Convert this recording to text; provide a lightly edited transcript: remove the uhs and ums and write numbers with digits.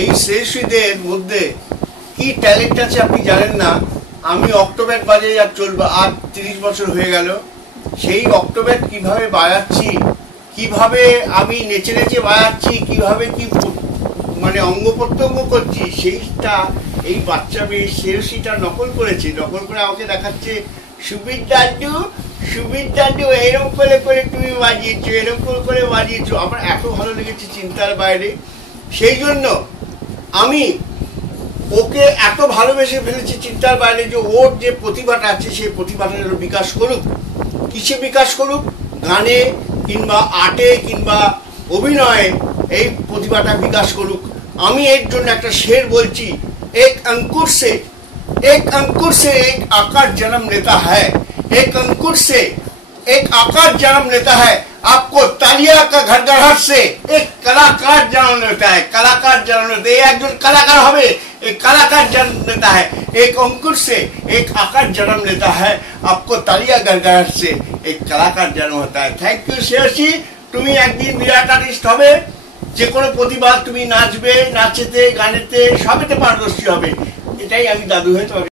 এই শ্রেয়সীদের মধ্যে কি ট্যালেন্ট আছে আপনি জানেন না। আমি অক্টোব্যাট বাজাই আর চলবে, আজ 30 বছর হয়ে গেল। সেই অক্টোব্যাট কিভাবে বাজাচ্ছি, কিভাবে আমি নেচে নেচে বাজাচ্ছি, কিভাবে কি মানে অঙ্গ প্রত্যঙ্গ করছি, সেইটা এই বাচ্চা মেয়ে শ্রেয়সীটা নকল করেছে। নকল করে আমাকে দেখাচ্ছে, সুবীর দাদু এরকম করে করে তুমি বাজিয়েছো, এরকম করে বাজিয়েছো। আমার এত ভালো লেগেছে চিন্তার বাইরে। সেই জন্য আমি ওকে এত ভালোবেসে ফেলেছি চিন্তার বাইরে, যে ওর যে প্রতিভাটা আছে সেই প্রতিভাটা যেন বিকাশ করুক। কিসে বিকাশ করুক? গানে কিংবা আর্টে কিংবা অভিনয়ে এই প্রতিভাটা বিকাশ করুক। আমি এর জন্য একটা শের বলছি, एक अंकुर से एक आकार जन्म लेता है, एक अंकुर से एक आकार जन्म लेता है। आपको तालिया का घड़घड़ाहट से एक कलाकार जन्म लेता है, कलाकार जन्म लेता है। एक जो कलाकार हमें एक कलाकार जन्म लेता है। एक अंकुर से एक आकार जन्म लेता है, आपको तालिया घड़घड़ाहट से एक कलाकार जन्म होता है। थैंक यू श्रेयसी, তুমি একদিন বিরাট আর্টিস্ট হবে। যে কোনো প্রতিভা, তুমি নাচবে, নাচেতে গানেতে সবেতে পারদর্শী হবে। এটাই আমি দাদু হয়ে তোমাকে